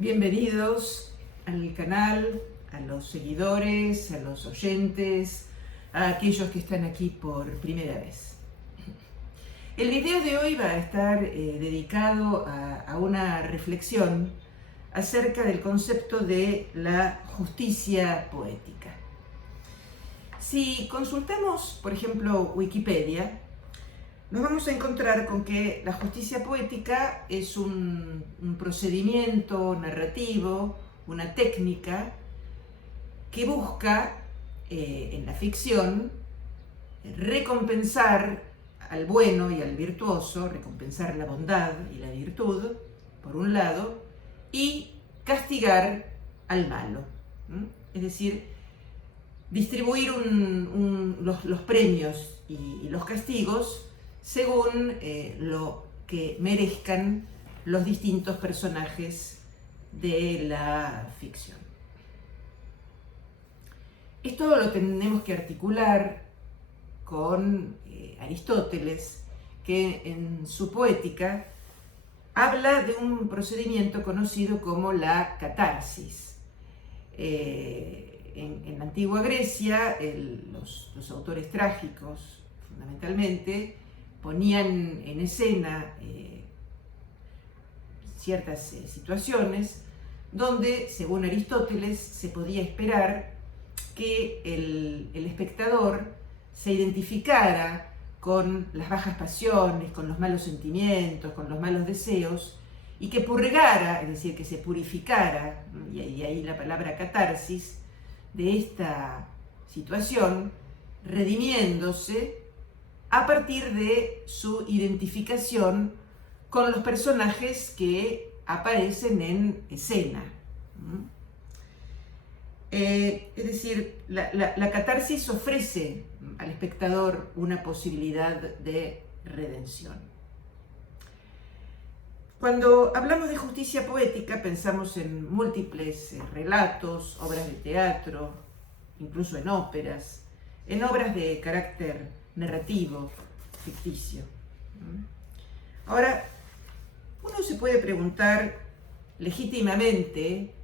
Bienvenidos al canal, a los seguidores, a los oyentes, a aquellos que están aquí por primera vez. El video de hoy va a estar dedicado a una reflexión acerca del concepto de la justicia poética. Si consultamos, por ejemplo, Wikipedia, nos vamos a encontrar con que la justicia poética es un procedimiento narrativo, una técnica que busca en la ficción recompensar al bueno y al virtuoso, recompensar la bondad y la virtud, por un lado, y castigar al malo. Es decir, distribuir los premios y los castigos según lo que merezcan los distintos personajes de la ficción. Esto lo tenemos que articular con Aristóteles, que en su Poética habla de un procedimiento conocido como la catarsis. En la antigua Grecia, los autores trágicos, fundamentalmente, ponían en escena ciertas situaciones donde, según Aristóteles, se podía esperar que el espectador se identificara con las bajas pasiones, con los malos sentimientos, con los malos deseos, y que purgara, es decir, que se purificara, y ahí la palabra catarsis, de esta situación, redimiéndose a partir de su identificación con los personajes que aparecen en escena. Es decir, la catarsis ofrece al espectador una posibilidad de redención. Cuando hablamos de justicia poética pensamos en múltiples relatos, obras de teatro, incluso en óperas, en obras de carácter narrativo, ficticio. Ahora, uno se puede preguntar legítimamente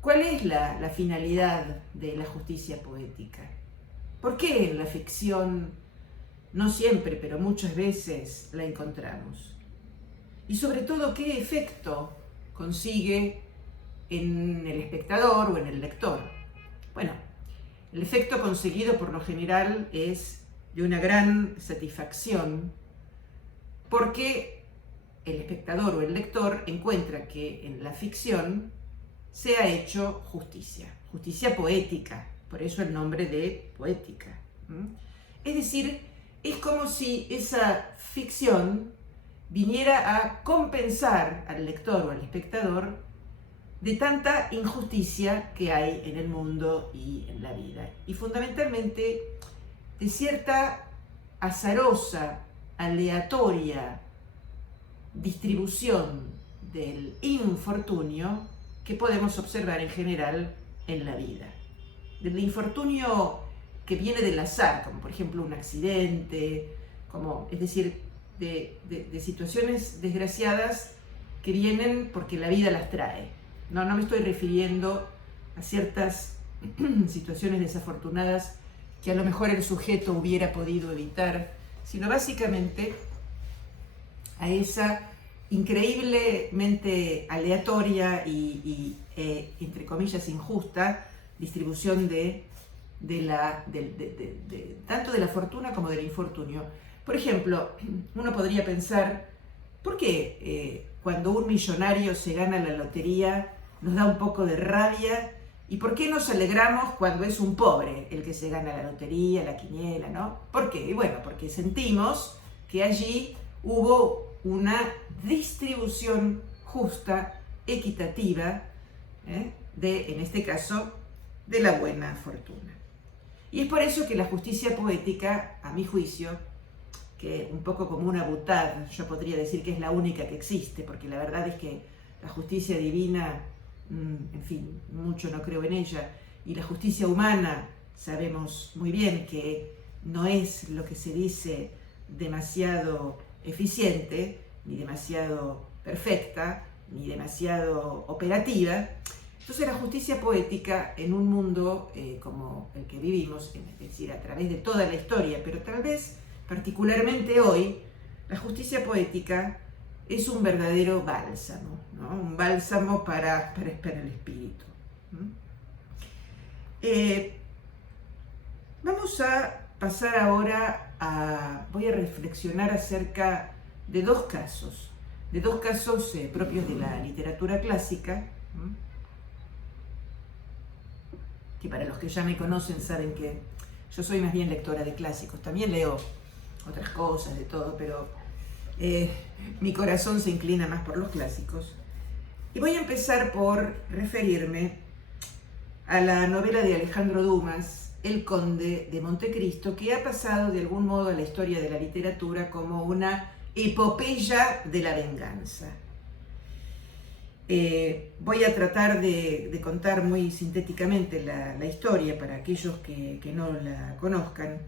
cuál es la finalidad de la justicia poética. ¿Por qué en la ficción no siempre, pero muchas veces la encontramos? Y sobre todo, ¿qué efecto consigue en el espectador o en el lector? Bueno, el efecto conseguido por lo general es de una gran satisfacción, porque el espectador o el lector encuentra que en la ficción se ha hecho justicia, justicia poética, por eso el nombre de poética. Es decir, es como si esa ficción viniera a compensar al lector o al espectador de tanta injusticia que hay en el mundo y en la vida. Y fundamentalmente de cierta azarosa, aleatoria distribución del infortunio que podemos observar en general en la vida. Del infortunio que viene del azar, como por ejemplo un accidente, es decir, de situaciones desgraciadas que vienen porque la vida las trae. No me estoy refiriendo a ciertas situaciones desafortunadas que a lo mejor el sujeto hubiera podido evitar, sino básicamente a esa increíblemente aleatoria y entre comillas, injusta distribución tanto de la fortuna como del infortunio. Por ejemplo, uno podría pensar, ¿por qué cuando un millonario se gana la lotería nos da un poco de rabia? ¿Y por qué nos alegramos cuando es un pobre el que se gana la lotería, la quiniela, ¿no? ¿Por qué? Y bueno, porque sentimos que allí hubo una distribución justa, equitativa, en este caso, de la buena fortuna. Y es por eso que la justicia poética, a mi juicio, que un poco como una boutade, yo podría decir que es la única que existe, porque la verdad es que la justicia divina, en fin, mucho no creo en ella, y la justicia humana sabemos muy bien que no es lo que se dice demasiado eficiente ni demasiado perfecta, ni demasiado operativa. Entonces la justicia poética en un mundo como el que vivimos, es decir, a través de toda la historia, pero tal vez particularmente hoy, la justicia poética es un verdadero bálsamo, ¿no? Un bálsamo para el espíritu. Vamos a pasar ahora voy a reflexionar acerca de dos casos propios de la literatura clásica, que para los que ya me conocen saben que yo soy más bien lectora de clásicos, también leo otras cosas, de todo, pero mi corazón se inclina más por los clásicos. Y voy a empezar por referirme a la novela de Alejandro Dumas, El Conde de Montecristo, que ha pasado de algún modo a la historia de la literatura como una epopeya de la venganza. Voy a tratar de contar muy sintéticamente la historia para aquellos que no la conozcan.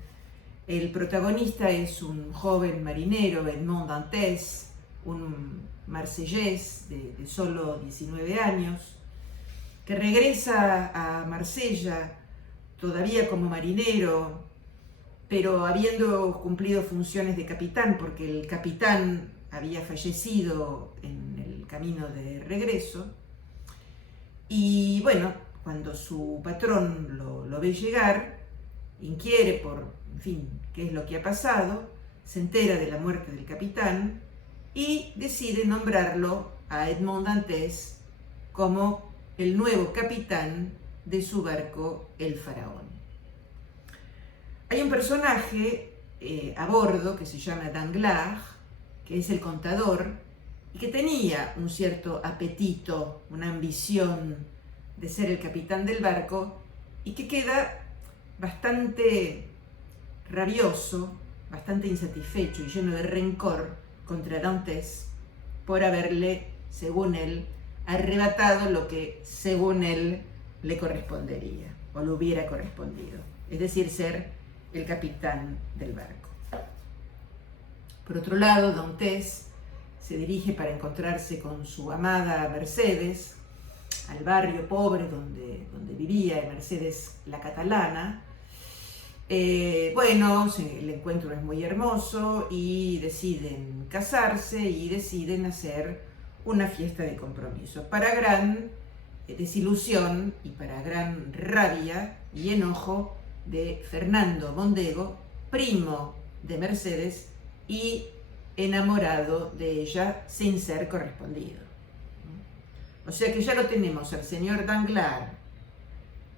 El protagonista es un joven marinero, Edmond Dantès, un marsellés de solo 19 años, que regresa a Marsella todavía como marinero, pero habiendo cumplido funciones de capitán, porque el capitán había fallecido en el camino de regreso. Y bueno, cuando su patrón lo ve llegar, inquiere por, en fin, qué es lo que ha pasado, se entera de la muerte del capitán y decide nombrarlo a Edmond Dantès como el nuevo capitán de su barco, el Faraón. Hay un personaje a bordo que se llama Danglars, que es el contador, y que tenía un cierto apetito, una ambición de ser el capitán del barco, y que queda bastante rabioso, bastante insatisfecho y lleno de rencor contra Dantès por haberle, según él, arrebatado lo que, según él, le correspondería, o le hubiera correspondido, es decir, ser el capitán del barco. Por otro lado, Dantès se dirige para encontrarse con su amada Mercedes al barrio pobre donde vivía, Mercedes la Catalana. El encuentro es muy hermoso y deciden casarse y deciden hacer una fiesta de compromiso. Para gran desilusión y para gran rabia y enojo de Fernando Mondego, primo de Mercedes y enamorado de ella sin ser correspondido. O sea que ya lo tenemos al señor Danglars,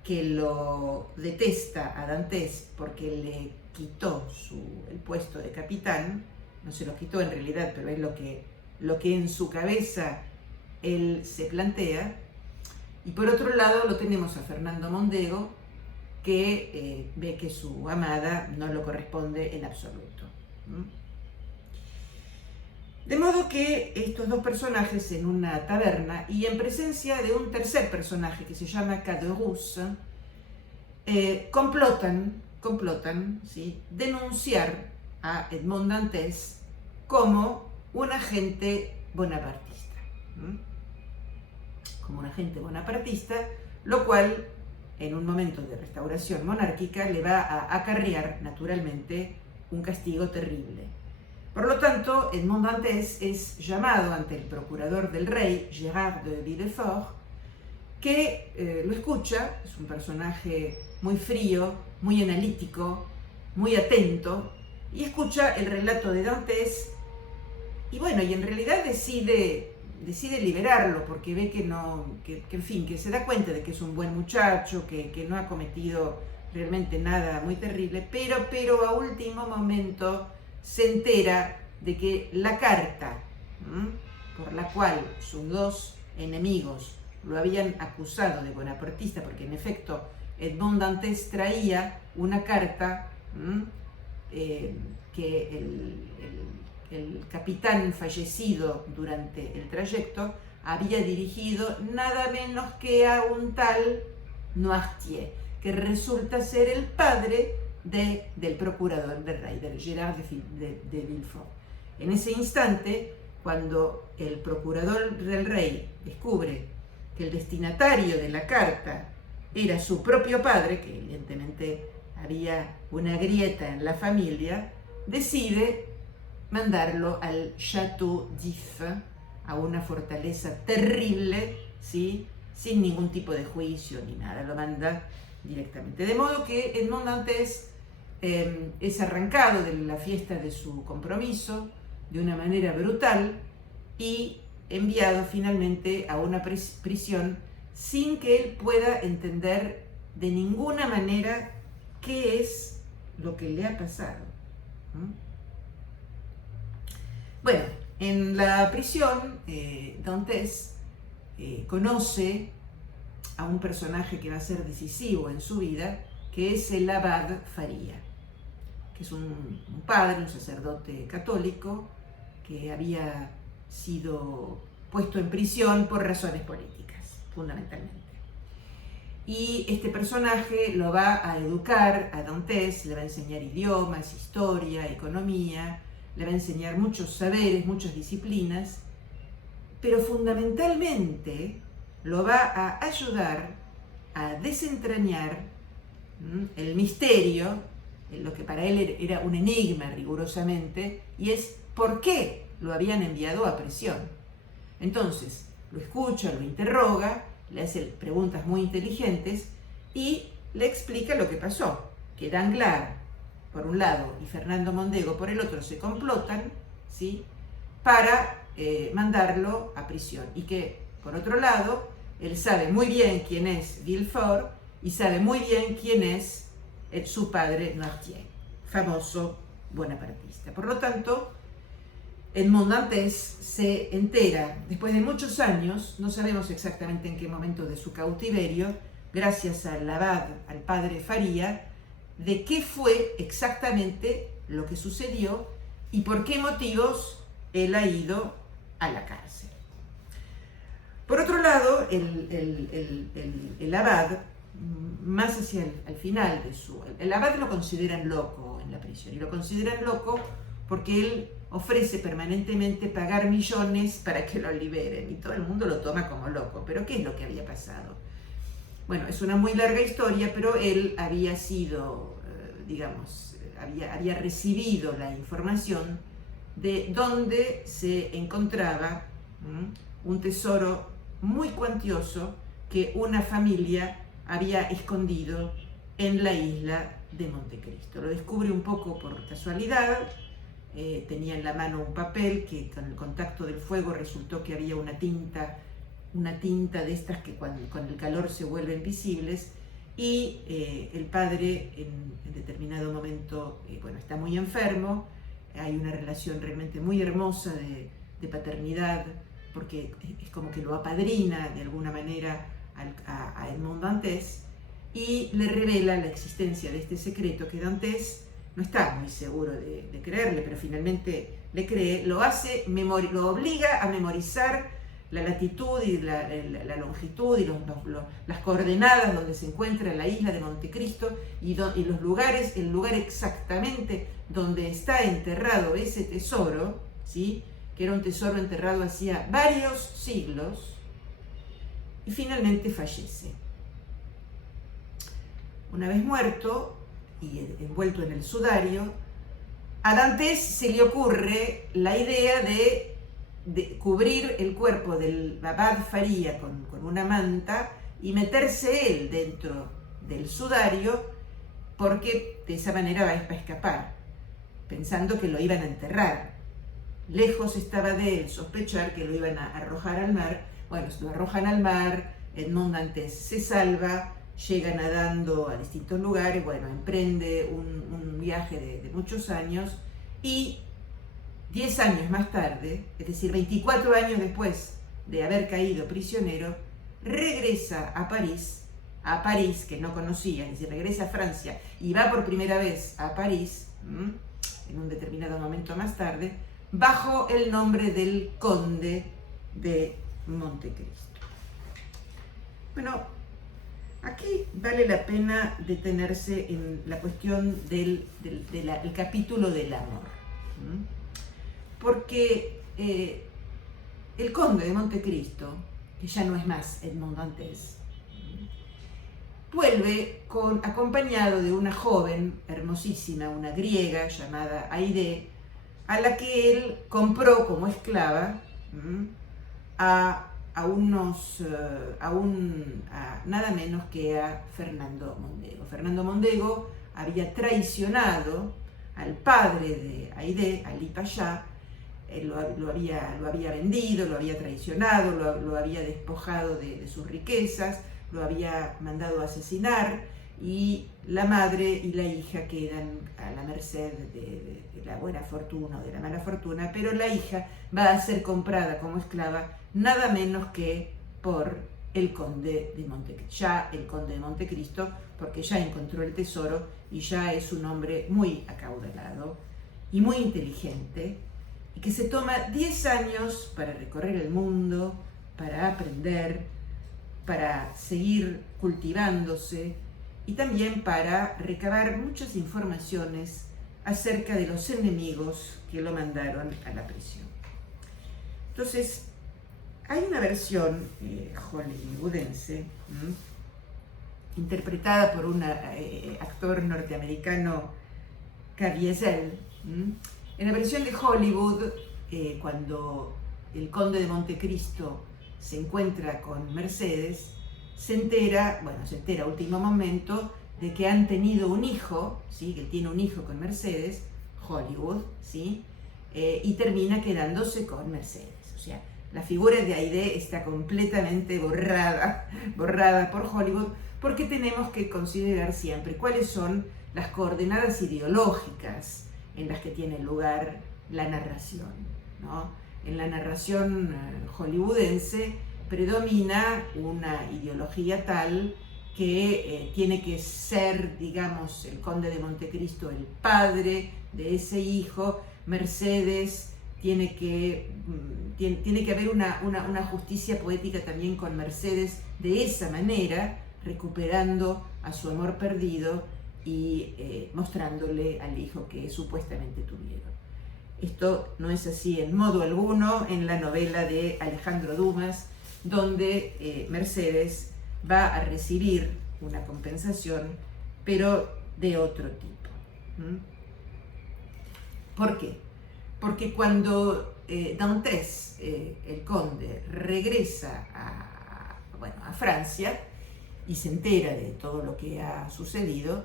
que lo detesta a Dantès porque le quitó el puesto de capitán. No se lo quitó en realidad, pero es lo que en su cabeza él se plantea. Y por otro lado lo tenemos a Fernando Mondego, que ve que su amada no lo corresponde en absoluto. De modo que estos dos personajes en una taberna y en presencia de un tercer personaje que se llama Caderousse, complotan, ¿sí?, denunciar a Edmond Dantès como un agente bonapartista. Como un agente bonapartista, lo cual en un momento de restauración monárquica le va a acarrear naturalmente un castigo terrible. Por lo tanto, Edmond Dantès es llamado ante el procurador del rey, Gérard de Villefort, que lo escucha. Es un personaje muy frío, muy analítico, muy atento, y escucha el relato de Dantès y en realidad decide liberarlo porque ve que se da cuenta de que es un buen muchacho, que no ha cometido realmente nada muy terrible, pero a último momento se entera de que la carta por la cual sus dos enemigos lo habían acusado de bonapartista, porque en efecto Edmond Dantès traía una carta que el capitán fallecido durante el trayecto había dirigido nada menos que a un tal Noirtier, que resulta ser el padre del procurador del rey, del Gérard de Villefort. En ese instante, cuando el procurador del rey descubre que el destinatario de la carta era su propio padre, que evidentemente había una grieta en la familia, decide mandarlo al Château d'If, a una fortaleza terrible, ¿sí? Sin ningún tipo de juicio ni nada, lo manda directamente. De modo que Edmond Dantès es arrancado de la fiesta de su compromiso de una manera brutal y enviado finalmente a una prisión sin que él pueda entender de ninguna manera qué es lo que le ha pasado. Bueno, en la prisión, Dantès conoce a un personaje que va a ser decisivo en su vida, que es el abad Faría, que es un padre, un sacerdote católico, que había sido puesto en prisión por razones políticas, fundamentalmente. Y este personaje lo va a educar a Dantès, le va a enseñar idiomas, historia, economía, le va a enseñar muchos saberes, muchas disciplinas, pero fundamentalmente lo va a ayudar a desentrañar el misterio, lo que para él era un enigma rigurosamente, y es por qué lo habían enviado a prisión. Entonces, lo escucha, lo interroga, le hace preguntas muy inteligentes y le explica lo que pasó, que Danglars, por un lado, y Fernando Mondego, por el otro, se complotan, ¿sí?, para mandarlo a prisión. Y que, por otro lado, él sabe muy bien quién es Villefort y sabe muy bien quién es su padre Noirtier, famoso bonapartista. Por lo tanto, Edmond Dantès se entera, después de muchos años, no sabemos exactamente en qué momento de su cautiverio, gracias al abad, al padre Faría, de qué fue exactamente lo que sucedió y por qué motivos él ha ido a la cárcel. Por otro lado, el abad, más hacia el final de su... El abad lo consideran loco en la prisión, y lo consideran loco porque él ofrece permanentemente pagar millones para que lo liberen, y todo el mundo lo toma como loco. ¿Pero qué es lo que había pasado? Bueno, es una muy larga historia, pero él había sido, había recibido la información de dónde se encontraba un tesoro muy cuantioso que una familia había escondido en la isla de Montecristo. Lo descubre un poco por casualidad, tenía en la mano un papel que con el contacto del fuego resultó que había una tinta de estas que con el calor se vuelven visibles, y el padre en determinado momento está muy enfermo. Hay una relación realmente muy hermosa de paternidad, porque es como que lo apadrina de alguna manera a Edmond Dantès, y le revela la existencia de este secreto que Dantès no está muy seguro de creerle, pero finalmente le cree, lo obliga a memorizar la latitud y la longitud y las coordenadas donde se encuentra la isla de Montecristo y los lugares, el lugar exactamente donde está enterrado ese tesoro, ¿sí?, que era un tesoro enterrado hacía varios siglos, y finalmente fallece. Una vez muerto y envuelto en el sudario, a Dantès se le ocurre la idea de cubrir el cuerpo del abad Faría con una manta y meterse él dentro del sudario, porque de esa manera va a escapar, pensando que lo iban a enterrar. Lejos estaba de él sospechar que lo iban a arrojar al mar. Bueno, lo arrojan al mar, Edmond Dantès se salva, llega nadando a distintos lugares, emprende un viaje de muchos años, y 10 años más tarde, es decir, 24 años después de haber caído prisionero, regresa a París, que no conocía, es decir, regresa a Francia y va por primera vez a París, en un determinado momento más tarde, bajo el nombre del conde de Montecristo. Bueno, aquí vale la pena detenerse en la cuestión del capítulo del amor, porque el conde de Montecristo, que ya no es más Edmond Dantes, vuelve acompañado de una joven hermosísima, una griega llamada Haydée, a la que él compró como esclava a nada menos que a Fernando Mondego. Fernando Mondego había traicionado al padre de Haydée, Ali Pasha, lo había vendido, lo había traicionado, lo había despojado de sus riquezas, lo había mandado a asesinar, y la madre y la hija quedan a la merced de la buena fortuna o de la mala fortuna, pero la hija va a ser comprada como esclava nada menos que por el conde de Montecristo, ya el conde de Montecristo, porque ya encontró el tesoro y ya es un hombre muy acaudalado y muy inteligente, y que se toma 10 años para recorrer el mundo, para aprender, para seguir cultivándose y también para recabar muchas informaciones acerca de los enemigos que lo mandaron a la prisión. Entonces, hay una versión hollywoodense, interpretada por un actor norteamericano, Caviezel. En la versión de Hollywood, cuando el conde de Montecristo se encuentra con Mercedes, se entera a último momento de que han tenido un hijo, ¿sí? Que tiene un hijo con Mercedes, Hollywood, ¿sí? Y termina quedándose con Mercedes. O sea, la figura de Haydée está completamente borrada por Hollywood, porque tenemos que considerar siempre cuáles son las coordenadas ideológicas en las que tiene lugar la narración, ¿no? En la narración hollywoodense predomina una ideología tal que tiene que ser, digamos, el conde de Montecristo el padre de ese hijo. Mercedes tiene que haber una justicia poética también con Mercedes de esa manera, recuperando a su amor perdido y mostrándole al hijo que supuestamente tuvieron. Esto no es así en modo alguno en la novela de Alejandro Dumas, donde Mercedes va a recibir una compensación, pero de otro tipo. ¿Por qué? Porque cuando Dantes, el conde, regresa a Francia y se entera de todo lo que ha sucedido,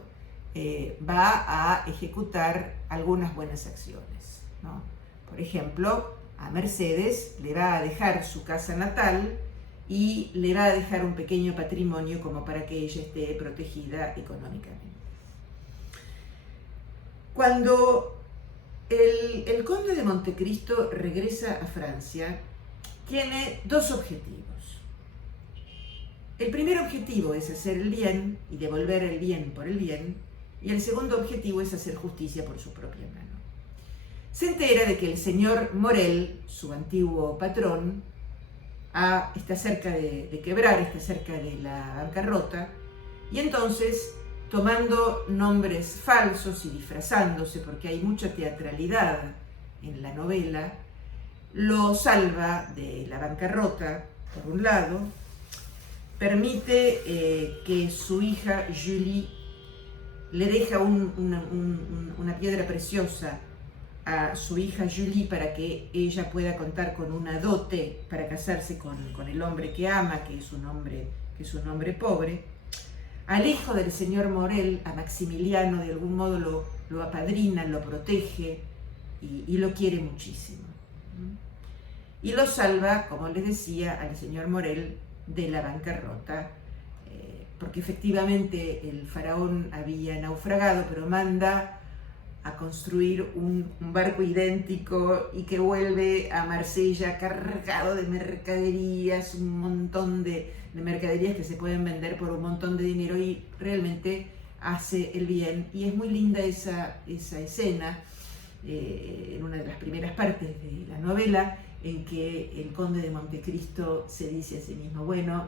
va a ejecutar algunas buenas acciones, ¿no? Por ejemplo, a Mercedes le va a dejar su casa natal y le va a dejar un pequeño patrimonio como para que ella esté protegida económicamente. Cuando el conde de Montecristo regresa a Francia, tiene dos objetivos. El primer objetivo es hacer el bien y devolver el bien por el bien, y el segundo objetivo es hacer justicia por su propia mano. Se entera de que el señor Morel, su antiguo patrón, está cerca de quebrar, está cerca de la bancarrota, y entonces, tomando nombres falsos y disfrazándose, porque hay mucha teatralidad en la novela, lo salva de la bancarrota, por un lado, permite que su hija Julie le deja una piedra preciosa a su hija Julie para que ella pueda contar con una dote para casarse con el hombre que ama, que es un hombre pobre. Al hijo del señor Morel, a Maximiliano, de algún modo lo apadrina, lo protege y lo quiere muchísimo. Y lo salva, como les decía, al señor Morel de la bancarrota, porque efectivamente el faraón había naufragado, pero manda a construir un barco idéntico y que vuelve a Marsella cargado de mercaderías, un montón de mercaderías que se pueden vender por un montón de dinero, y realmente hace el bien. Y es muy linda esa escena en una de las primeras partes de la novela, en que el conde de Montecristo se dice a sí mismo: bueno,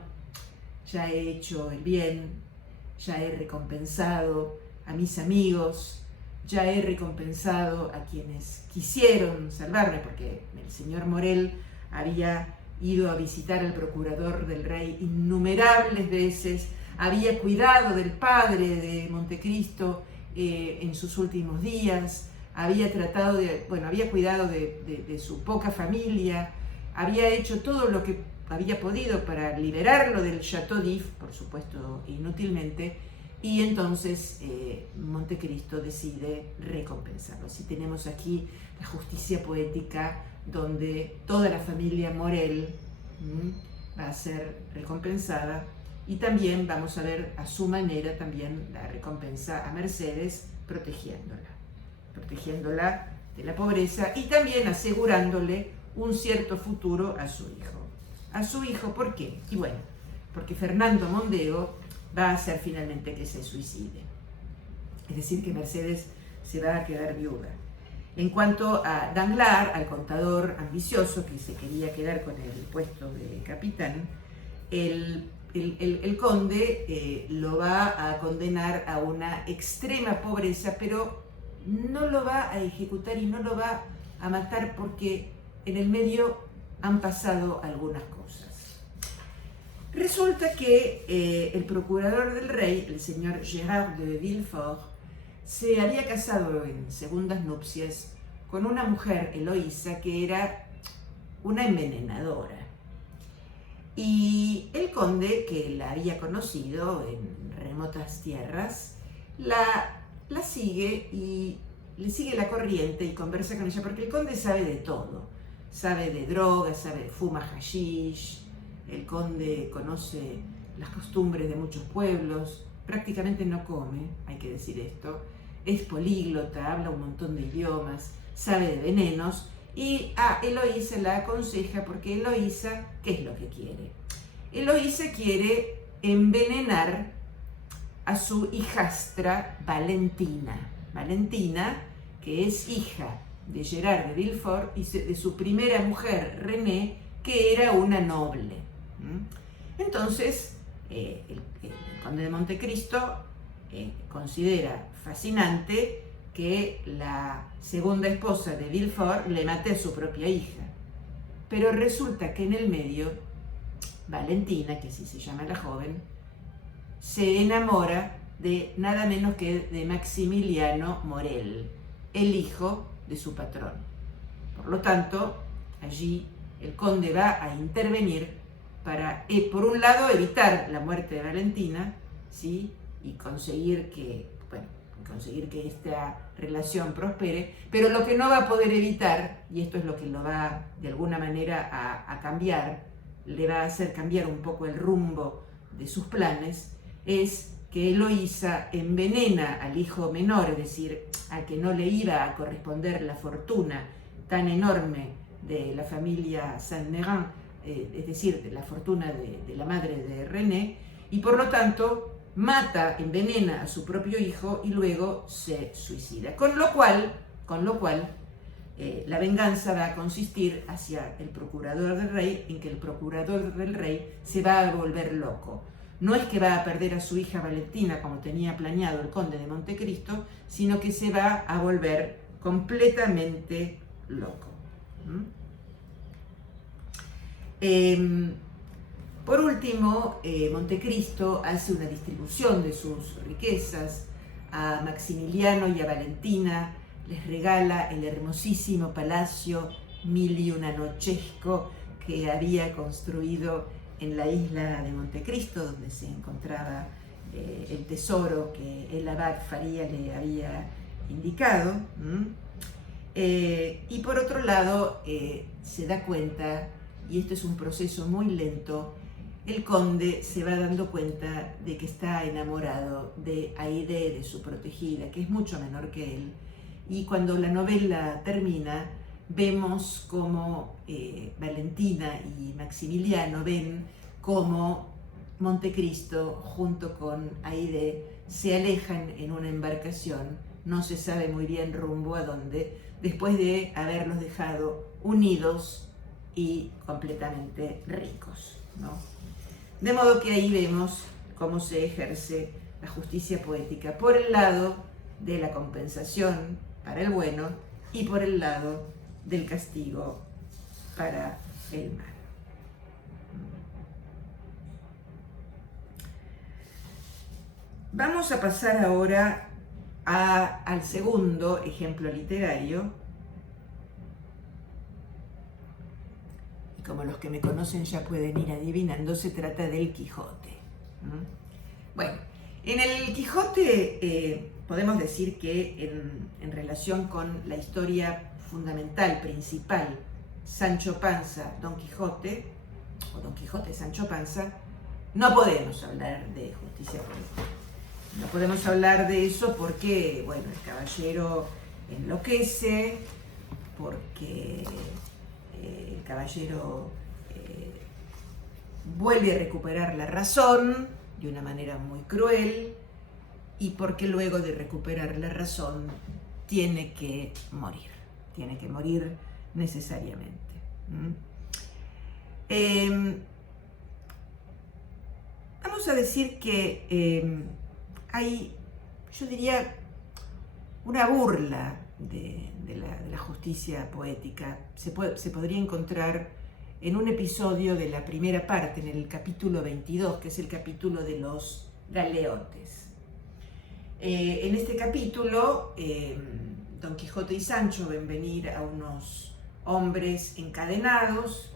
ya he hecho el bien, ya he recompensado a mis amigos, ya he recompensado a quienes quisieron salvarme, porque el señor Morel había ido a visitar al procurador del rey innumerables veces, había cuidado del padre de Montecristo en sus últimos días, había cuidado de su poca familia, había hecho todo lo que había podido para liberarlo del Château d'If, por supuesto inútilmente, y entonces Montecristo decide recompensarlo. Así tenemos aquí la justicia poética donde toda la familia Morel va a ser recompensada, y también vamos a ver a su manera también la recompensa a Mercedes, protegiéndola de la pobreza y también asegurándole un cierto futuro a su hijo. A su hijo, ¿por qué? Y bueno, porque Fernando Mondego va a hacer finalmente que se suicide. Es decir, que Mercedes se va a quedar viuda. En cuanto a Danglars, al contador ambicioso que se quería quedar con el puesto de capitán, el conde lo va a condenar a una extrema pobreza, pero no lo va a ejecutar y no lo va a matar porque en el medio han pasado algunas cosas. Resulta que el procurador del rey, el señor Gérard de Villefort, se había casado en segundas nupcias con una mujer, Eloísa, que era una envenenadora. Y el conde, que la había conocido en remotas tierras, la sigue y le sigue la corriente y conversa con ella, porque el conde sabe de todo. Sabe de drogas, fuma hashish, el conde conoce las costumbres de muchos pueblos, prácticamente no come, hay que decir esto, es políglota, habla un montón de idiomas, sabe de venenos, y a Eloísa la aconseja porque Eloísa, ¿qué es lo que quiere? Eloísa quiere envenenar a su hijastra Valentina. Valentina, que es hija de Gerard de Villefort y de su primera mujer, René, que era una noble. Entonces, el conde de Montecristo considera fascinante que la segunda esposa de Villefort le mate a su propia hija. Pero resulta que en el medio, Valentina, que así se llama la joven, se enamora de nada menos que de Maximiliano Morel, el hijo de su patrón. Por lo tanto, allí el conde va a intervenir para, por un lado, evitar la muerte de Valentina, ¿sí? Y conseguir que esta relación prospere, pero lo que no va a poder evitar, y esto es lo que lo va de alguna manera a cambiar, le va a hacer cambiar un poco el rumbo de sus planes, es que Eloísa envenena al hijo menor, es decir, al que no le iba a corresponder la fortuna tan enorme de la familia Saint-Méran, es decir, de la fortuna de la madre de René, y por lo tanto envenena a su propio hijo y luego se suicida. Con lo cual, la venganza va a consistir hacia el procurador del rey, en que el procurador del rey se va a volver loco. No es que va a perder a su hija Valentina como tenía planeado el conde de Montecristo, sino que se va a volver completamente loco. Por último, Montecristo hace una distribución de sus riquezas a Maximiliano y a Valentina, les regala el hermosísimo palacio Mil y una Nochesco que había construido en la isla de Montecristo, donde se encontraba el tesoro que el abad Faría le había indicado. Y por otro lado, se da cuenta, y esto es un proceso muy lento, el conde se va dando cuenta de que está enamorado de Haydée, de su protegida, que es mucho menor que él. Y cuando la novela termina, vemos cómo Valentina y Maximiliano ven cómo Montecristo junto con Haydée se alejan en una embarcación, no se sabe muy bien rumbo a dónde, después de haberlos dejado unidos y completamente ricos, ¿no? De modo que ahí vemos cómo se ejerce la justicia poética por el lado de la compensación para el bueno y por el lado del castigo para el mal. Vamos a pasar ahora al segundo ejemplo literario. Y como los que me conocen ya pueden ir adivinando, se trata del Quijote. Bueno, en el Quijote podemos decir que en relación con la historia fundamental, principal, Sancho Panza, Don Quijote, o Don Quijote, Sancho Panza, no podemos hablar de justicia política. No podemos hablar de eso porque, bueno, el caballero enloquece, porque el caballero vuelve a recuperar la razón de una manera muy cruel y porque luego de recuperar la razón tiene que morir necesariamente. Vamos a decir que hay, yo diría, una burla de la justicia poética. Se podría encontrar en un episodio de la primera parte, en el capítulo 22, que es el capítulo de los galeotes. En este capítulo, Don Quijote y Sancho ven venir a unos hombres encadenados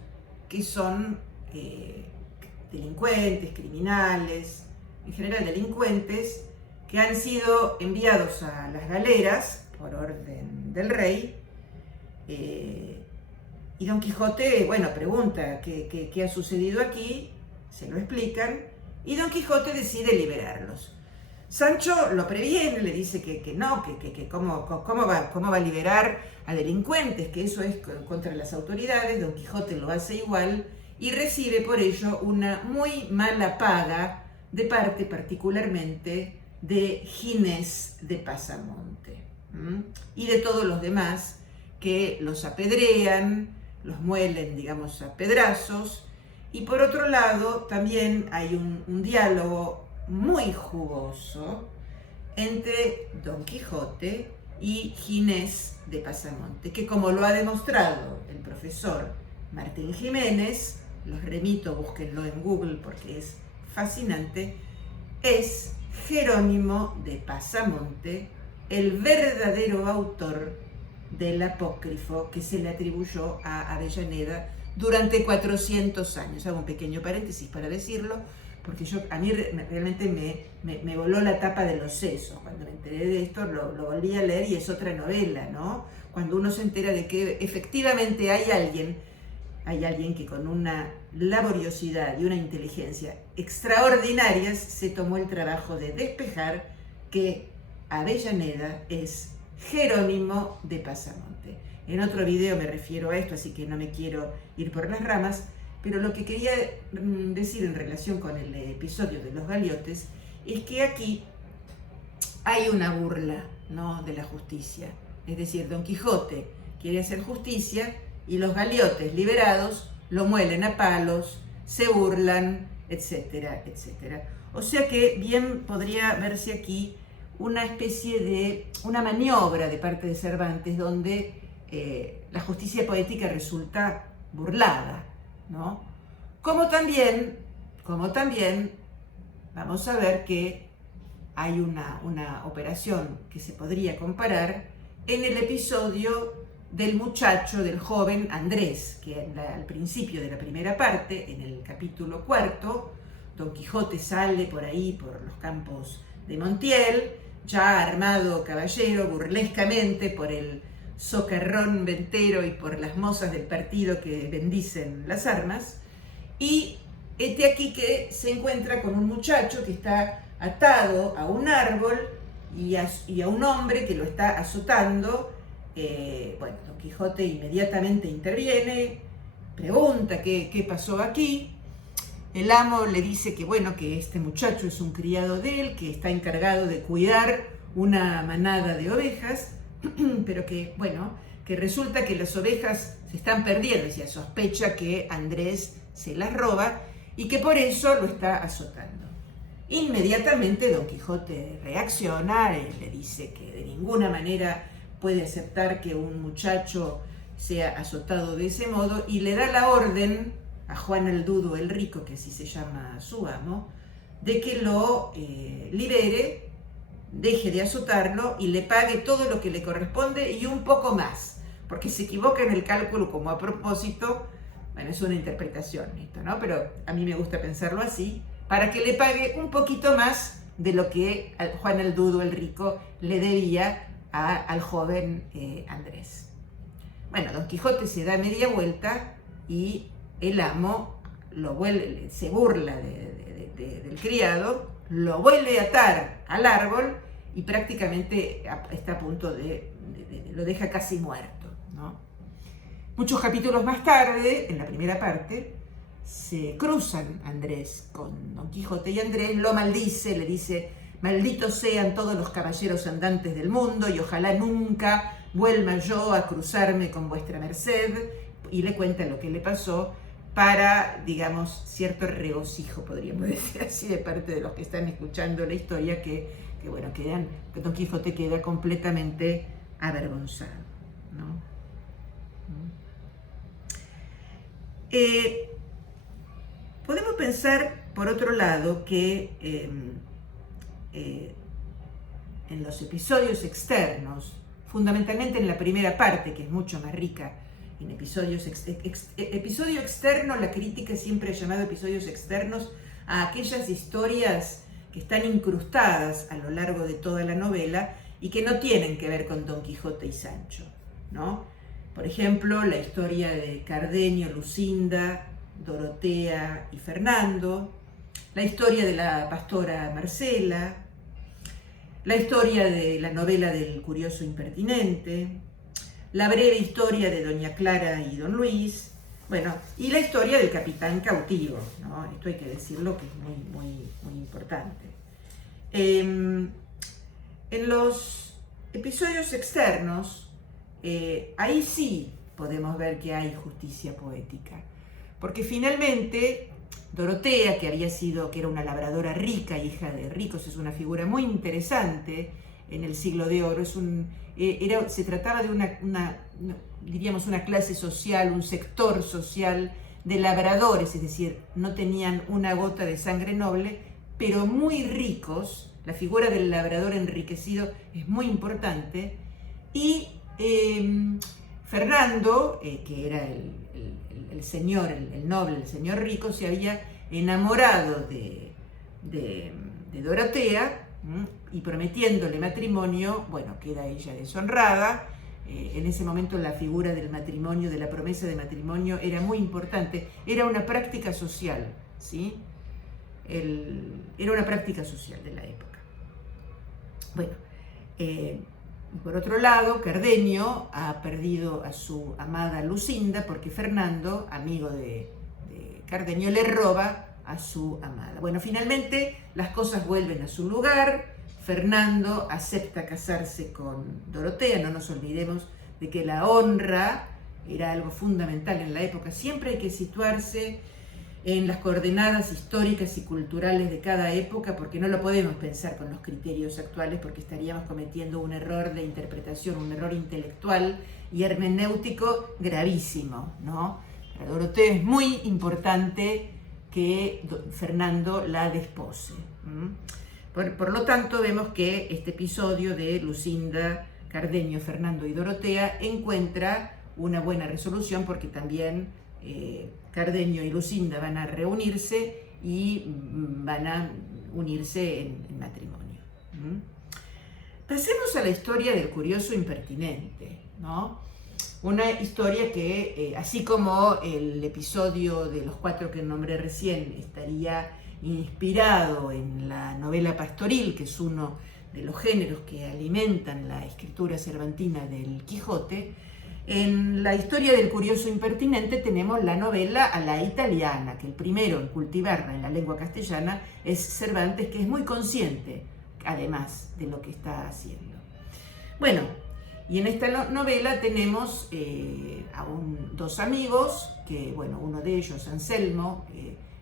que son delincuentes, criminales, en general delincuentes, que han sido enviados a las galeras por orden del rey. Y Don Quijote, bueno, pregunta qué ha sucedido aquí, se lo explican, y Don Quijote decide liberarlos. Sancho lo previene, le dice que no, que cómo va a liberar a delincuentes, que eso es contra las autoridades. Don Quijote lo hace igual y recibe por ello una muy mala paga de parte particularmente de Ginés de Pasamonte y de todos los demás que los apedrean, los muelen, digamos, a pedrazos. Y por otro lado también hay un diálogo muy jugoso entre Don Quijote y Ginés de Pasamonte, que, como lo ha demostrado el profesor Martín Jiménez, los remito, búsquenlo en Google porque es fascinante, es Jerónimo de Pasamonte, el verdadero autor del apócrifo que se le atribuyó a Avellaneda durante 400 años. Hago un pequeño paréntesis para decirlo, porque a mí realmente me voló la tapa de los sesos. Cuando me enteré de esto, lo volví a leer y es otra novela, ¿no? Cuando uno se entera de que efectivamente hay alguien que con una laboriosidad y una inteligencia extraordinarias se tomó el trabajo de despejar que Avellaneda es Jerónimo de Pasamonte. En otro video me refiero a esto, así que no me quiero ir por las ramas, pero lo que quería decir en relación con el episodio de los galeotes es que aquí hay una burla, ¿no?, de la justicia. Es decir, Don Quijote quiere hacer justicia y los galeotes liberados lo muelen a palos, se burlan, etcétera, etcétera. O sea que bien podría verse aquí una especie de una maniobra de parte de Cervantes donde la justicia poética resulta burlada, ¿no? Como también vamos a ver que hay una operación que se podría comparar en el episodio del muchacho, del joven Andrés, que al principio de la primera parte, en el capítulo 4, Don Quijote sale por ahí, por los campos de Montiel, ya armado caballero, burlescamente por el socarrón ventero y por las mozas del partido que bendicen las armas, y este aquí que se encuentra con un muchacho que está atado a un árbol y a un hombre que lo está azotando. Bueno, Don Quijote inmediatamente interviene, pregunta qué pasó aquí. El amo le dice que, bueno, que este muchacho es un criado de él, que está encargado de cuidar una manada de ovejas, pero que, bueno, que resulta que las ovejas se están perdiendo, y se sospecha que Andrés se las roba y que por eso lo está azotando. Inmediatamente Don Quijote reacciona y le dice que de ninguna manera puede aceptar que un muchacho sea azotado de ese modo, y le da la orden a Juan el Dudo el Rico, que así se llama su amo, de que lo libere, deje de azotarlo y le pague todo lo que le corresponde y un poco más, porque se equivoca en el cálculo como a propósito. Bueno, es una interpretación esto, ¿no? Pero a mí me gusta pensarlo así, para que le pague un poquito más de lo que Juan el Dudo el Rico le debía al joven Andrés. Bueno, Don Quijote se da media vuelta y el amo se burla del criado, lo vuelve a atar al árbol y prácticamente está a punto lo deja casi muerto, ¿no? Muchos capítulos más tarde, en la primera parte, se cruzan Andrés con Don Quijote y Andrés lo maldice, le dice: malditos sean todos los caballeros andantes del mundo y ojalá nunca vuelva yo a cruzarme con vuestra merced, y le cuenta lo que le pasó para, digamos, cierto regocijo, podríamos decir así, de parte de los que están escuchando la historia, que Don Quijote queda completamente avergonzado, ¿no? Podemos pensar, por otro lado, que en los episodios externos, fundamentalmente en la primera parte, que es mucho más rica en episodios episodio externo, la crítica siempre ha llamado episodios externos a aquellas historias que están incrustadas a lo largo de toda la novela y que no tienen que ver con Don Quijote y Sancho, ¿no? Por ejemplo, la historia de Cardenio, Lucinda, Dorotea y Fernando, la historia de la pastora Marcela, la historia de la novela del curioso impertinente, la breve historia de Doña Clara y Don Luis, bueno, y la historia del capitán cautivo, ¿no? Esto hay que decirlo, que es muy importante. En los episodios externos, ahí sí podemos ver que hay justicia poética, porque finalmente Dorotea, que era una labradora rica, hija de ricos, es una figura muy interesante en el Siglo de Oro. Se trataba de una clase social, un sector social de labradores, es decir, no tenían una gota de sangre noble, pero muy ricos. La figura del labrador enriquecido es muy importante. Y Fernando, que era el señor, el noble, el señor rico, se había enamorado de Dorotea, y prometiéndole matrimonio, bueno, queda ella deshonrada. En ese momento la figura del matrimonio, de la promesa de matrimonio, era muy importante, era una práctica social, ¿sí? Era una práctica social de la época. Bueno, por otro lado, Cardenio ha perdido a su amada Lucinda porque Fernando, amigo de Cardenio, le roba a su amada. Bueno, finalmente las cosas vuelven a su lugar. Fernando acepta casarse con Dorotea. No nos olvidemos de que la honra era algo fundamental en la época. Siempre hay que situarse en las coordenadas históricas y culturales de cada época, porque no lo podemos pensar con los criterios actuales, porque estaríamos cometiendo un error de interpretación, un error intelectual y hermenéutico gravísimo, ¿no? Para Dorotea es muy importante que Fernando la despose. Por lo tanto, vemos que este episodio de Lucinda, Cardenio, Fernando y Dorotea encuentra una buena resolución, porque también Cardenio y Lucinda van a reunirse y van a unirse en matrimonio. Pasemos a la historia del curioso impertinente, ¿no? Una historia que, así como el episodio de los 4 que nombré recién, estaría inspirado en la novela pastoril, que es uno de los géneros que alimentan la escritura cervantina del Quijote, en la historia del curioso impertinente tenemos la novela a la italiana, que el primero en cultivarla en la lengua castellana es Cervantes, que es muy consciente, además, de lo que está haciendo. Bueno, y en esta novela tenemos dos amigos, que, bueno, uno de ellos, Anselmo,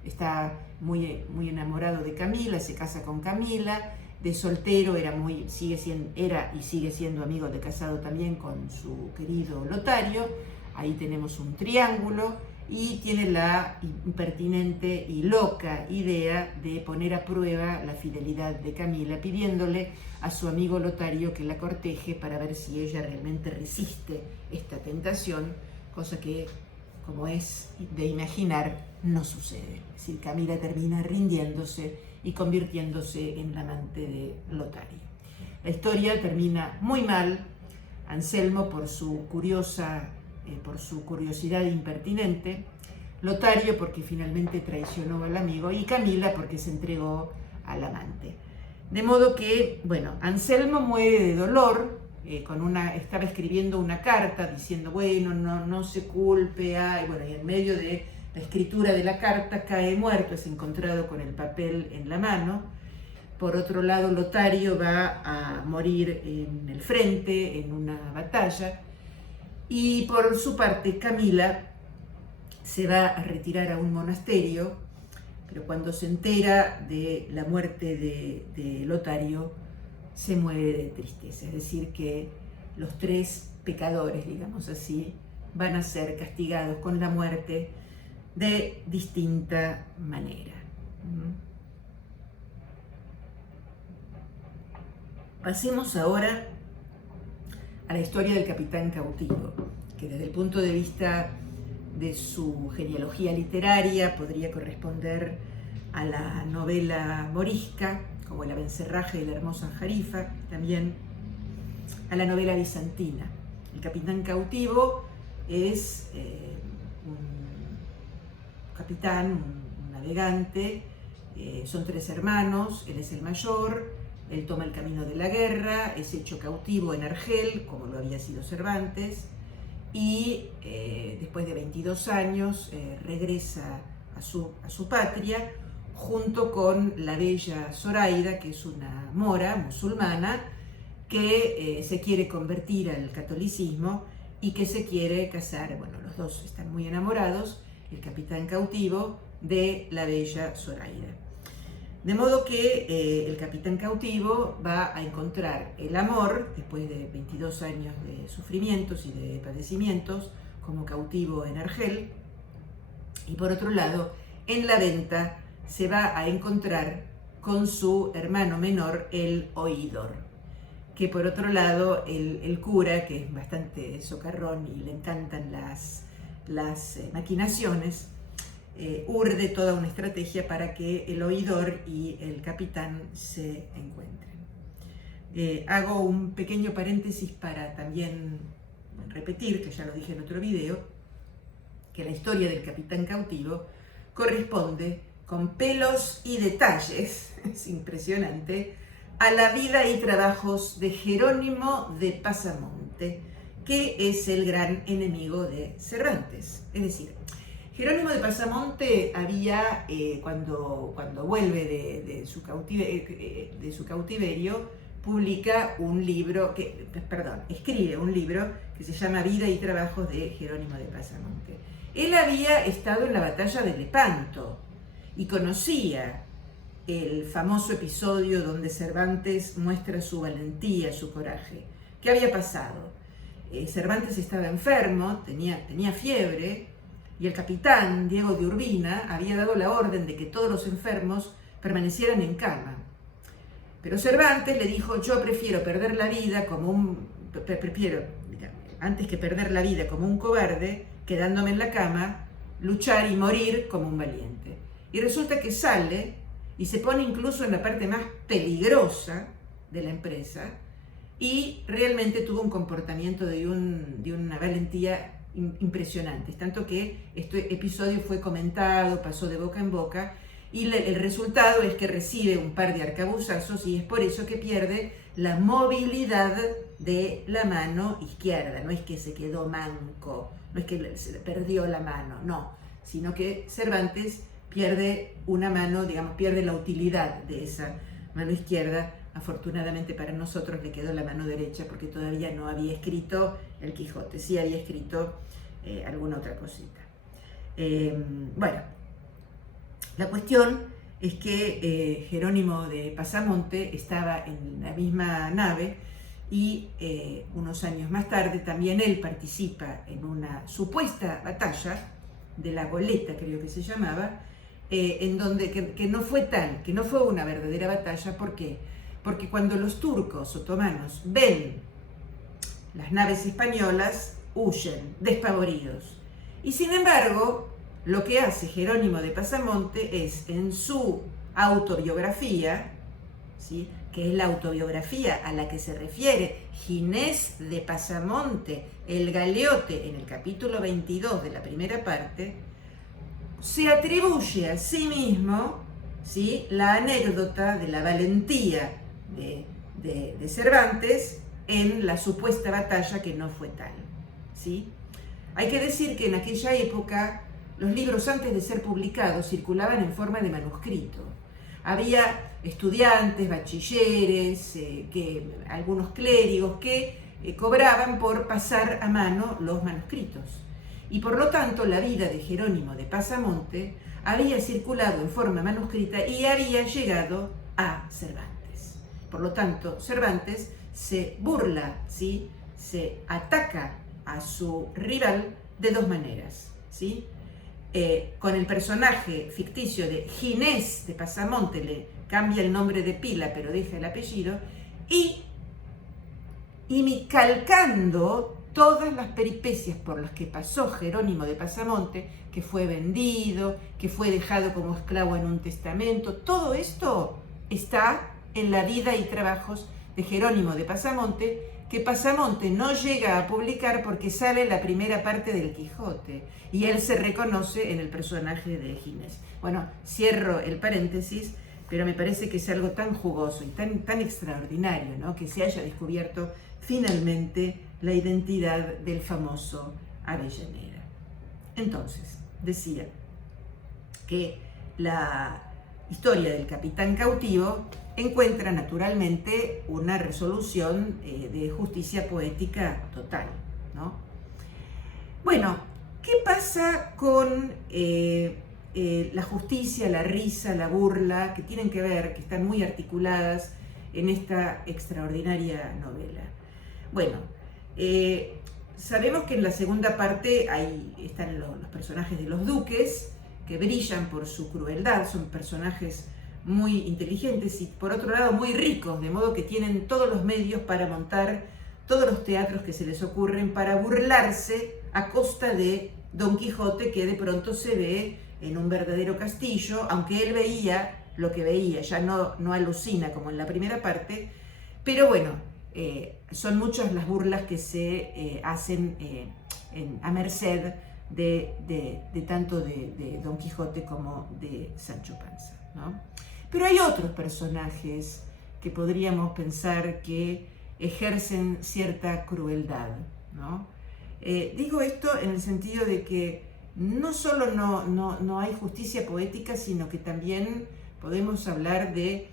está muy enamorado de Camila, se casa con Camila. De soltero era y sigue siendo amigo, de casado también con su querido Lotario. Ahí tenemos un triángulo y tiene la impertinente y loca idea de poner a prueba la fidelidad de Camila, pidiéndole a su amigo Lotario que la corteje para ver si ella realmente resiste esta tentación, cosa que, como es de imaginar, no sucede. Es decir, Camila termina rindiéndose y convirtiéndose en la amante de Lotario. La historia termina muy mal. Anselmo por su curiosidad impertinente, Lotario porque finalmente traicionó al amigo y Camila porque se entregó al amante. De modo que, bueno, Anselmo muere de dolor, estaba escribiendo una carta diciendo, bueno, no se culpe, y bueno, y en medio de la escritura de la carta cae muerto, es encontrado con el papel en la mano. Por otro lado, Lotario va a morir en el frente, en una batalla, y por su parte Camila se va a retirar a un monasterio, pero cuando se entera de la muerte de Lotario, se muere de tristeza. Es decir, que los tres pecadores, digamos así, van a ser castigados con la muerte de distinta manera. Pasemos ahora a la historia del capitán cautivo, que desde el punto de vista de su genealogía literaria podría corresponder a la novela morisca, como El Abencerraje de la hermosa Jarifa, también a la novela bizantina. El capitán cautivo es un capitán, un navegante, son tres hermanos, él es el mayor. Él toma el camino de la guerra, es hecho cautivo en Argel, como lo había sido Cervantes, y después de 22 años regresa a su patria, junto con la bella Zoraida, que es una mora musulmana, que se quiere convertir al catolicismo y que se quiere casar. Bueno, los dos están muy enamorados, el capitán cautivo de la bella Zoraida. De modo que el capitán cautivo va a encontrar el amor, después de 22 años de sufrimientos y de padecimientos, como cautivo en Argel. Y por otro lado, en la venta se va a encontrar con su hermano menor, el oidor. Que por otro lado, el cura, que es bastante socarrón y le encantan las maquinaciones, urde toda una estrategia para que el oidor y el capitán se encuentren. Hago un pequeño paréntesis para también repetir, que ya lo dije en otro video, que la historia del capitán cautivo corresponde con pelos y detalles, es impresionante, a la vida y trabajos de Jerónimo de Pasamonte, que es el gran enemigo de Cervantes. Es decir, Jerónimo de Pasamonte había, cuando vuelve de su cautiverio, publica un libro, escribe un libro que se llama Vida y Trabajos de Jerónimo de Pasamonte. Él había estado en la batalla de Lepanto y conocía el famoso episodio donde Cervantes muestra su valentía, su coraje. ¿Qué había pasado? Cervantes estaba enfermo, tenía fiebre, y el capitán Diego de Urbina había dado la orden de que todos los enfermos permanecieran en cama. Pero Cervantes le dijo, yo prefiero perder la vida antes que perder la vida como un cobarde, quedándome en la cama, luchar y morir como un valiente. Y resulta que sale y se pone incluso en la parte más peligrosa de la empresa y realmente tuvo un comportamiento de una valentía impresionante, tanto que este episodio fue comentado, pasó de boca en boca, y el resultado es que recibe un par de arcabuzazos y es por eso que pierde la movilidad de la mano izquierda. No es que se quedó manco, no es que se perdió la mano, no, sino que Cervantes pierde una mano, digamos, pierde la utilidad de esa mano izquierda. Afortunadamente para nosotros le quedó la mano derecha porque todavía no había escrito el Quijote, sí había escrito alguna otra cosita. Bueno, la cuestión es que Jerónimo de Pasamonte estaba en la misma nave y unos años más tarde también él participa en una supuesta batalla de la Goleta, creo que se llamaba, en donde que no fue tal, que no fue una verdadera batalla. ¿Por qué? Porque cuando los turcos otomanos ven las naves españolas, huyen despavoridos. Y sin embargo, lo que hace Jerónimo de Pasamonte es, en su autobiografía, ¿sí?, que es la autobiografía a la que se refiere Ginés de Pasamonte, el galeote, en el capítulo 22 de la primera parte, se atribuye a sí mismo, ¿sí?, la anécdota de la valentía de Cervantes en la supuesta batalla que no fue tal, ¿sí? Hay que decir que en aquella época los libros, antes de ser publicados, circulaban en forma de manuscrito. Había estudiantes, bachilleres, algunos clérigos que cobraban por pasar a mano los manuscritos. Y por lo tanto la vida de Jerónimo de Pasamonte había circulado en forma manuscrita y había llegado a Cervantes. Por lo tanto, Cervantes se burla, ¿sí?, se ataca a su rival de dos maneras, ¿sí? Con el personaje ficticio de Ginés de Pasamonte, le cambia el nombre de pila pero deja el apellido, y calcando todas las peripecias por las que pasó Jerónimo de Pasamonte, que fue vendido, que fue dejado como esclavo en un testamento. Todo esto está en la vida y trabajos de Jerónimo de Pasamonte, que Pasamonte no llega a publicar porque sale la primera parte del Quijote y él se reconoce en el personaje de Ginés. Bueno, cierro el paréntesis, pero me parece que es algo tan jugoso y tan extraordinario, ¿no?, que se haya descubierto finalmente la identidad del famoso Avellaneda. Entonces, decía que la historia del capitán cautivo encuentra naturalmente una resolución de justicia poética total, ¿no? Bueno, ¿qué pasa con la justicia, la risa, la burla, que tienen que ver, que están muy articuladas en esta extraordinaria novela? Bueno, sabemos que en la segunda parte están los personajes de los duques, que brillan por su crueldad, son personajes muy inteligentes y por otro lado muy ricos, de modo que tienen todos los medios para montar todos los teatros que se les ocurren para burlarse a costa de Don Quijote, que de pronto se ve en un verdadero castillo, aunque él veía lo que veía, ya no alucina como en la primera parte, pero bueno, son muchas las burlas que se hacen a merced de tanto de Don Quijote como de Sancho Panza, ¿no? Pero hay otros personajes que podríamos pensar que ejercen cierta crueldad, ¿no? Digo esto en el sentido de que no solo no hay justicia poética, sino que también podemos hablar de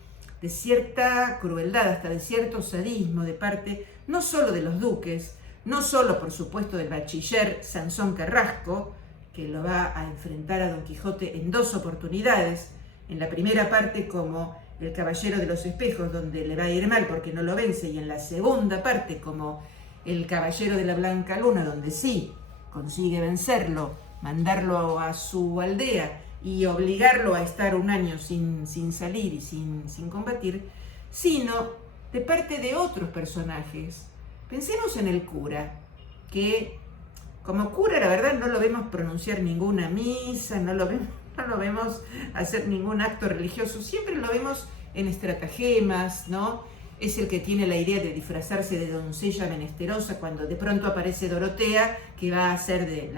cierta crueldad, hasta de cierto sadismo de parte, no solo de los duques, no solo, por supuesto, del bachiller Sansón Carrasco, que lo va a enfrentar a Don Quijote en dos oportunidades, en la primera parte como el caballero de los espejos, donde le va a ir mal porque no lo vence, y en la segunda parte como el caballero de la Blanca Luna, donde sí consigue vencerlo, mandarlo a su aldea y obligarlo a estar un año sin salir y sin combatir, sino de parte de otros personajes. Pensemos en el cura, que como cura la verdad no lo vemos pronunciar ninguna misa, no lo vemos hacer ningún acto religioso, siempre lo vemos en estratagemas, ¿no? Es el que tiene la idea de disfrazarse de doncella menesterosa cuando de pronto aparece Dorotea, que va a ser de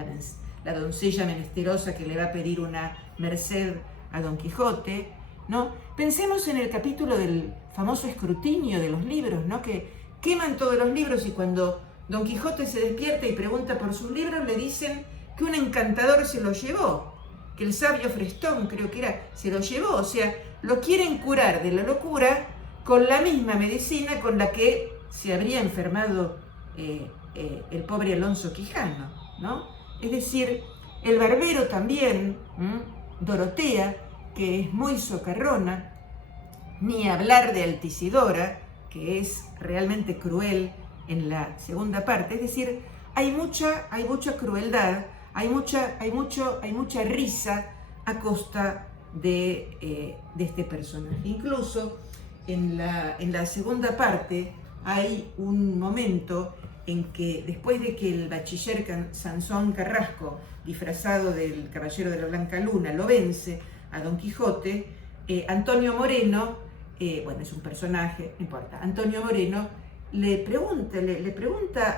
la doncella menesterosa que le va a pedir una merced a Don Quijote, ¿no? Pensemos en el capítulo del famoso escrutinio de los libros, ¿no?, que queman todos los libros y cuando Don Quijote se despierta y pregunta por sus libros, le dicen que un encantador se los llevó, que el sabio Frestón, creo que era, se lo llevó. O sea, lo quieren curar de la locura con la misma medicina con la que se habría enfermado el pobre Alonso Quijano, ¿no? Es decir, el barbero también, Dorotea, que es muy socarrona, ni hablar de Altisidora, que es realmente cruel en la segunda parte. Es decir, hay mucha crueldad, hay mucha risa a costa de este personaje. Incluso en la segunda parte hay un momento en que, después de que el bachiller Sansón Carrasco, disfrazado del caballero de la Blanca Luna, lo vence a Don Quijote, Antonio Moreno, bueno, es un personaje, no importa, Antonio Moreno le pregunta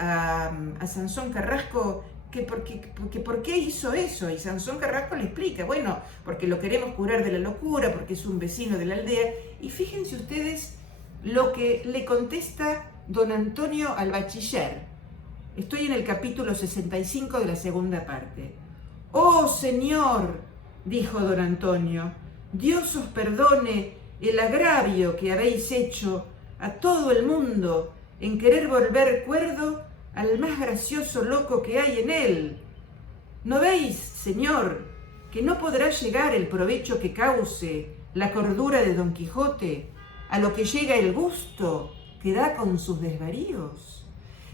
a Sansón Carrasco que por qué hizo eso, y Sansón Carrasco le explica, bueno, porque lo queremos curar de la locura, porque es un vecino de la aldea, y fíjense ustedes lo que le contesta don Antonio al bachiller. Estoy en el capítulo 65 de la segunda parte. «Oh, señor», dijo don Antonio, «Dios os perdone el agravio que habéis hecho a todo el mundo en querer volver cuerdo al más gracioso loco que hay en él. ¿No veis, señor, que no podrá llegar el provecho que cause la cordura de Don Quijote a lo que llega el gusto que da con sus desvaríos?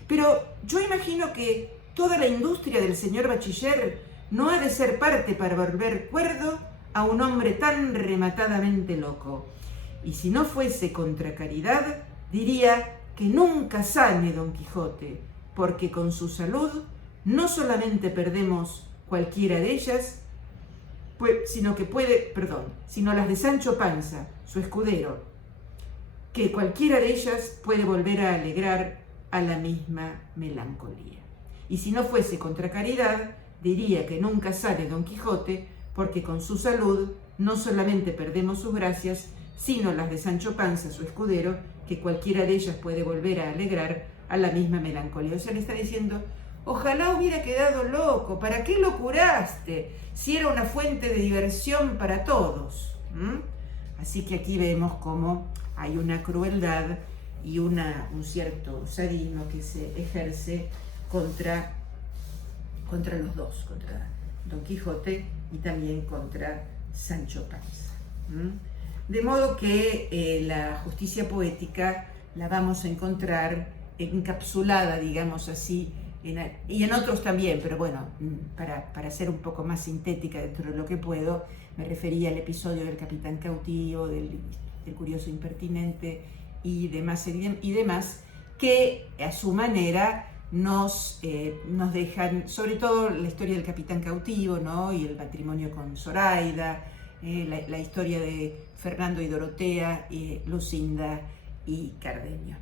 Pero yo imagino que toda la industria del señor bachiller no ha de ser parte para volver cuerdo a un hombre tan rematadamente loco. Y si no fuese contra caridad, diría que nunca sane Don Quijote, porque con su salud no solamente perdemos cualquiera de ellas, sino las de Sancho Panza, su escudero, que cualquiera de ellas puede volver a alegrar a la misma melancolía. Y si no fuese contra caridad, diría que nunca sane Don Quijote, porque con su salud no solamente perdemos sus gracias, sino las de Sancho Panza, su escudero, que cualquiera de ellas puede volver a alegrar a la misma melancolía. O sea, le está diciendo, ojalá hubiera quedado loco, ¿para qué lo curaste? Si era una fuente de diversión para todos. Así que aquí vemos cómo hay una crueldad y un cierto sadismo que se ejerce contra los dos, contra Don Quijote y también contra Sancho Panza. De modo que la justicia poética la vamos a encontrar encapsulada, digamos así, y en otros también, pero bueno, para ser un poco más sintética dentro de lo que puedo, me refería al episodio del capitán cautivo, del curioso impertinente y demás, que a su manera nos dejan, sobre todo la historia del capitán cautivo, ¿no? Y el matrimonio con Zoraida, la historia de Fernando y Dorotea, Lucinda y Cardenio.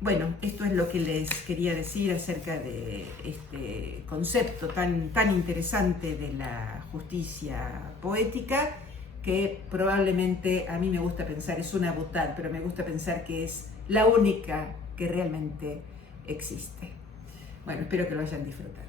Bueno, esto es lo que les quería decir acerca de este concepto tan interesante de la justicia poética, que probablemente a mí me gusta pensar, es una boutade, pero me gusta pensar que es la única que realmente existe. Bueno, espero que lo hayan disfrutado.